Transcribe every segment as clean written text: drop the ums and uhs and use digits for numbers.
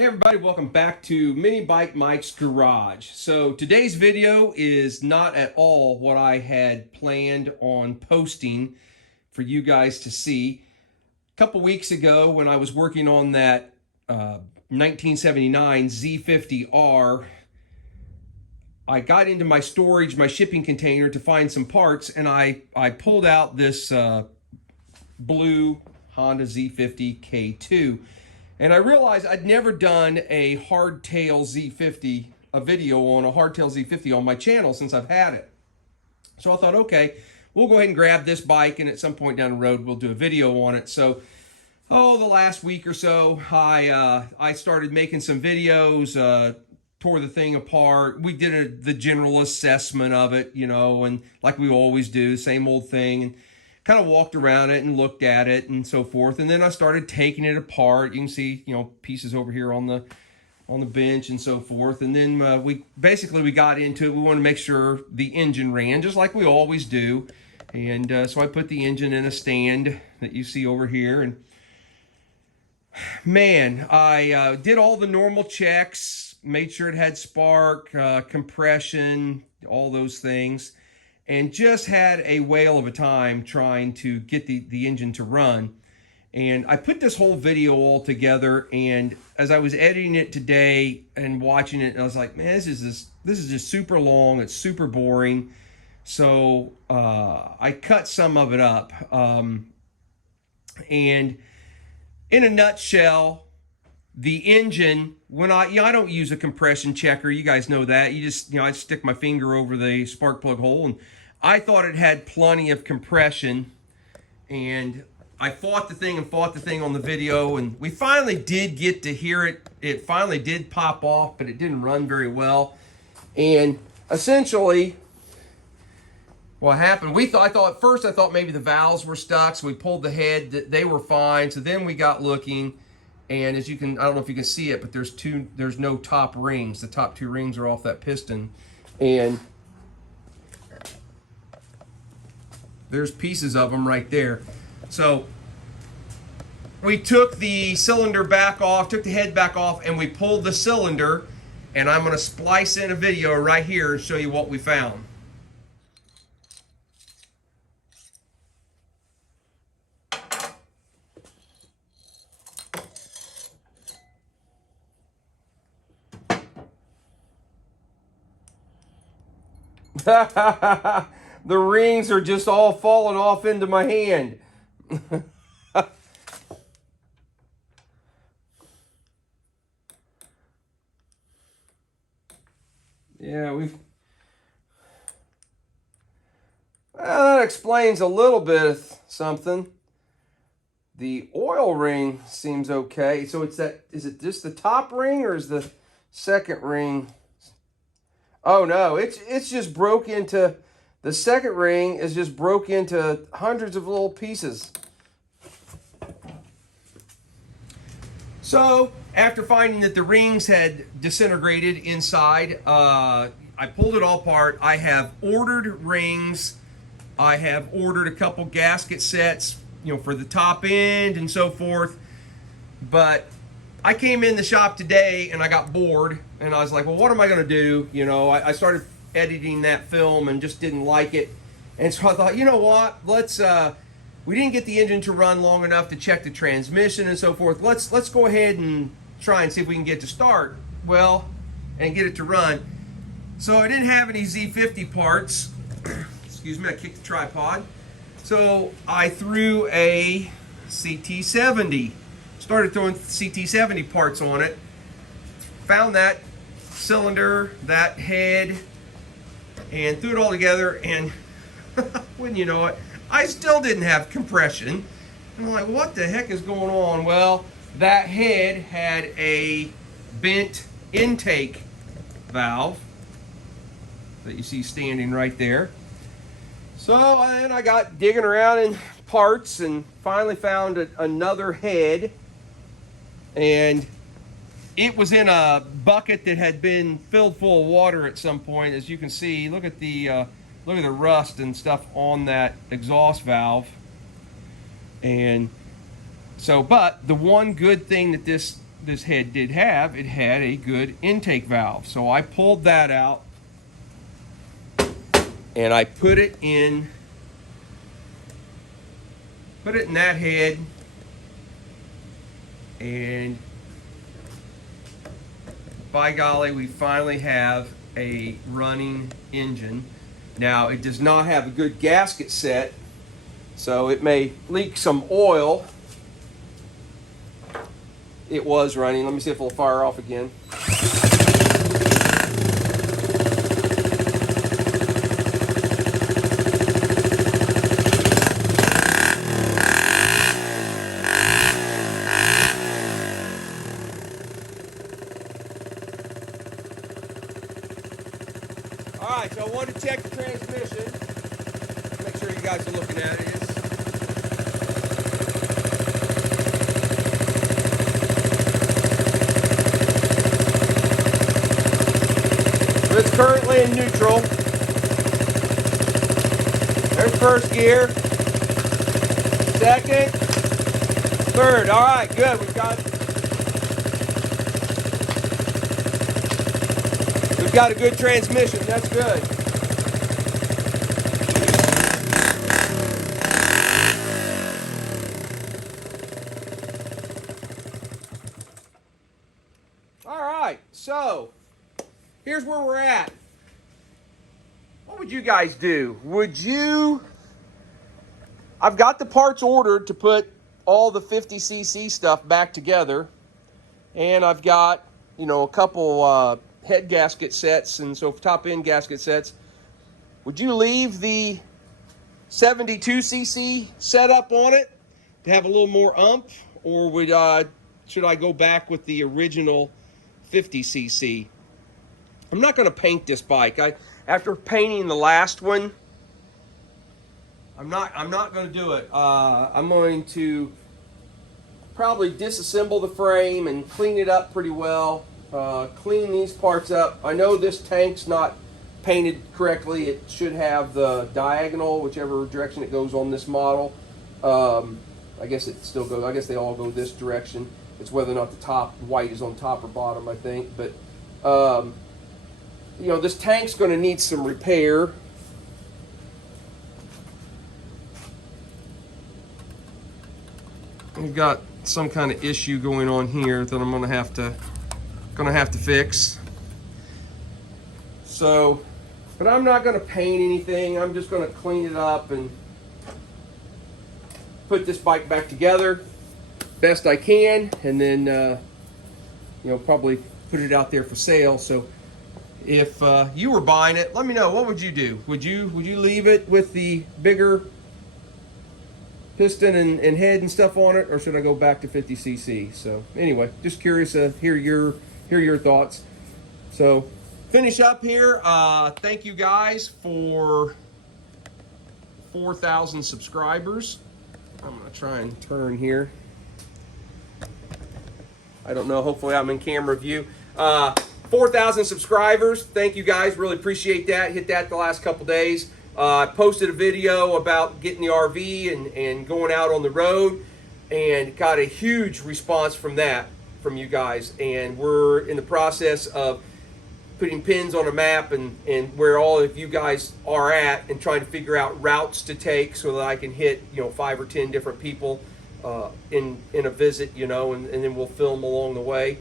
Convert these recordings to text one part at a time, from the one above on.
Hey everybody, welcome back to Mini Bike Mike's Garage. So today's video is not at all what I had planned on posting for you guys to see. A couple weeks ago when I was working on that 1979 Z50R, I got into my storage, my shipping container to find some parts, and I pulled out this blue Honda Z50K2. And I realized I'd never done a hardtail Z50, a video on a hardtail Z50 on my channel since I've had it. So I thought, okay, we'll go ahead and grab this bike, and at some point down the road, we'll do a video on it. So, the last week or so, I started making some videos, tore the thing apart. We did the general assessment of it, you know, and like we always do, same old thing. And kind of walked around it and looked at it and so forth, and then I started taking it apart. You can see, you know, pieces over here on the bench and so forth. And then we got into it. We wanted to make sure the engine ran just like we always do, and so I put the engine in a stand that you see over here. And man, I did all the normal checks, made sure it had spark, compression, all those things, and just had a whale of a time trying to get the engine to run. And I put this whole video all together, and as I was editing it today and watching it, I was like, man, this is just super long. It's super boring. So I cut some of it up. And in a nutshell, the engine, when I don't use a compression checker. You guys know that. You just, I stick my finger over the spark plug hole, and I thought it had plenty of compression, and I fought the thing on the video, and we finally did get to hear it. It finally did pop off, but it didn't run very well. And essentially, what happened, I thought maybe the valves were stuck, so we pulled the head. They were fine. So then we got looking, and as you can, I don't know if you can see it, but there's no top rings. The top two rings are off that piston, and there's pieces of them right there. So we took the cylinder back off, took the head back off, and we pulled the cylinder, and I'm going to splice in a video right here and show you what we found. The rings are just all falling off into my hand. Yeah, that explains a little bit of something. The oil ring seems okay. So is it just the top ring, or is the second ring? Oh no, it's just broke into, the second ring is just broke into hundreds of little pieces. So after finding that the rings had disintegrated inside, I pulled it all apart. I have ordered rings. I have ordered a couple gasket sets, for the top end and so forth. But I came in the shop today and I got bored, and I was like, well, what am I going to do? I started editing that film and just didn't like it. And so I thought, you know what, we didn't get the engine to run long enough to check the transmission and so forth. Let's go ahead and try and see if we can get it to start well and get it to run. So I didn't have any Z50 parts. Excuse me, I kicked the tripod. So I threw a CT70. Started throwing CT70 parts on it. Found that cylinder, that head, and threw it all together, and wouldn't you know it, I still didn't have compression. And I'm like, what the heck is going on? Well, that head had a bent intake valve that you see standing right there. So then I got digging around in parts and finally found another head, and it was in a bucket that had been filled full of water at some point. As you can see, look at the rust and stuff on that exhaust valve. And so, but the one good thing that this this head did have, it had a good intake valve. So I pulled that out and I put it in that head, and by golly, we finally have a running engine. Now, it does not have a good gasket set, so it may leak some oil. It was running. Let me see if it'll fire off again. Alright, so I wanted to check the transmission. Make sure you guys are looking at it. It's currently in neutral. There's first gear. Second. Third. Alright, good. We've got a good transmission. That's good. Alright, so here's where we're at. What would you guys do? I've got the parts ordered to put all the 50cc stuff back together, and I've got, a couple head gasket sets and so top end gasket sets. Would you leave the 72cc setup on it to have a little more oomph, or should I go back with the original 50cc? I'm not going to paint this bike. After painting the last one, I'm not going to do it. I'm going to probably disassemble the frame and clean it up pretty well. Clean these parts up. I know this tank's not painted correctly. It should have the diagonal, whichever direction it goes on this model. I guess it still goes. I guess they all go this direction. It's whether or not the top white is on top or bottom, I think. But this tank's going to need some repair. We've got some kind of issue going on here that I'm going to have to fix. So, but I'm not going to paint anything. I'm just going to clean it up and put this bike back together best I can, and then probably put it out there for sale. So if you were buying it, let me know. What would you do? Would you leave it with the bigger piston and head and stuff on it, or should I go back to 50cc? So anyway, just curious to hear your thoughts. So finish up here. Thank you guys for 4,000 subscribers. I'm gonna try and turn here. I don't know, hopefully I'm in camera view. 4,000 subscribers. Thank you guys, really appreciate that. Hit that the last couple days. I posted a video about getting the RV and going out on the road, and got a huge response from you guys. And we're in the process of putting pins on a map and where all of you guys are at, and trying to figure out routes to take so that I can hit 5 or 10 different people in a visit, and then we'll film along the way.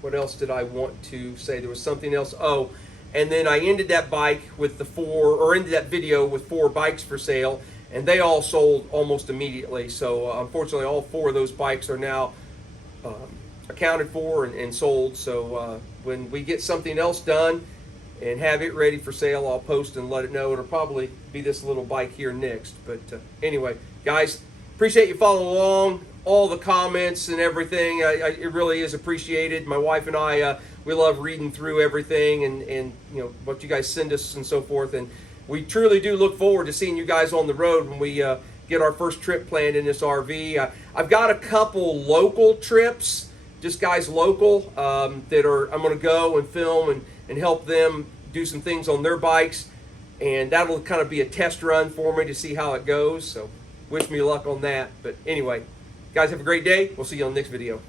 What else did I want to say? There was something else. Oh, and then I ended that bike with ended that video with 4 bikes for sale, and they all sold almost immediately. So unfortunately, all 4 of those bikes are now accounted for and sold. So when we get something else done and have it ready for sale, I'll post and let it know. It'll probably be this little bike here next. But anyway, guys, appreciate you following along, all the comments and everything. It really is appreciated. My wife and I, we love reading through everything and what you guys send us and so forth. And we truly do look forward to seeing you guys on the road when we get our first trip planned in this RV. I've got a couple local trips, just guys local, that I'm going to go and film and help them do some things on their bikes. And that'll kind of be a test run for me to see how it goes. So wish me luck on that. But anyway, guys, have a great day. We'll see you on the next video.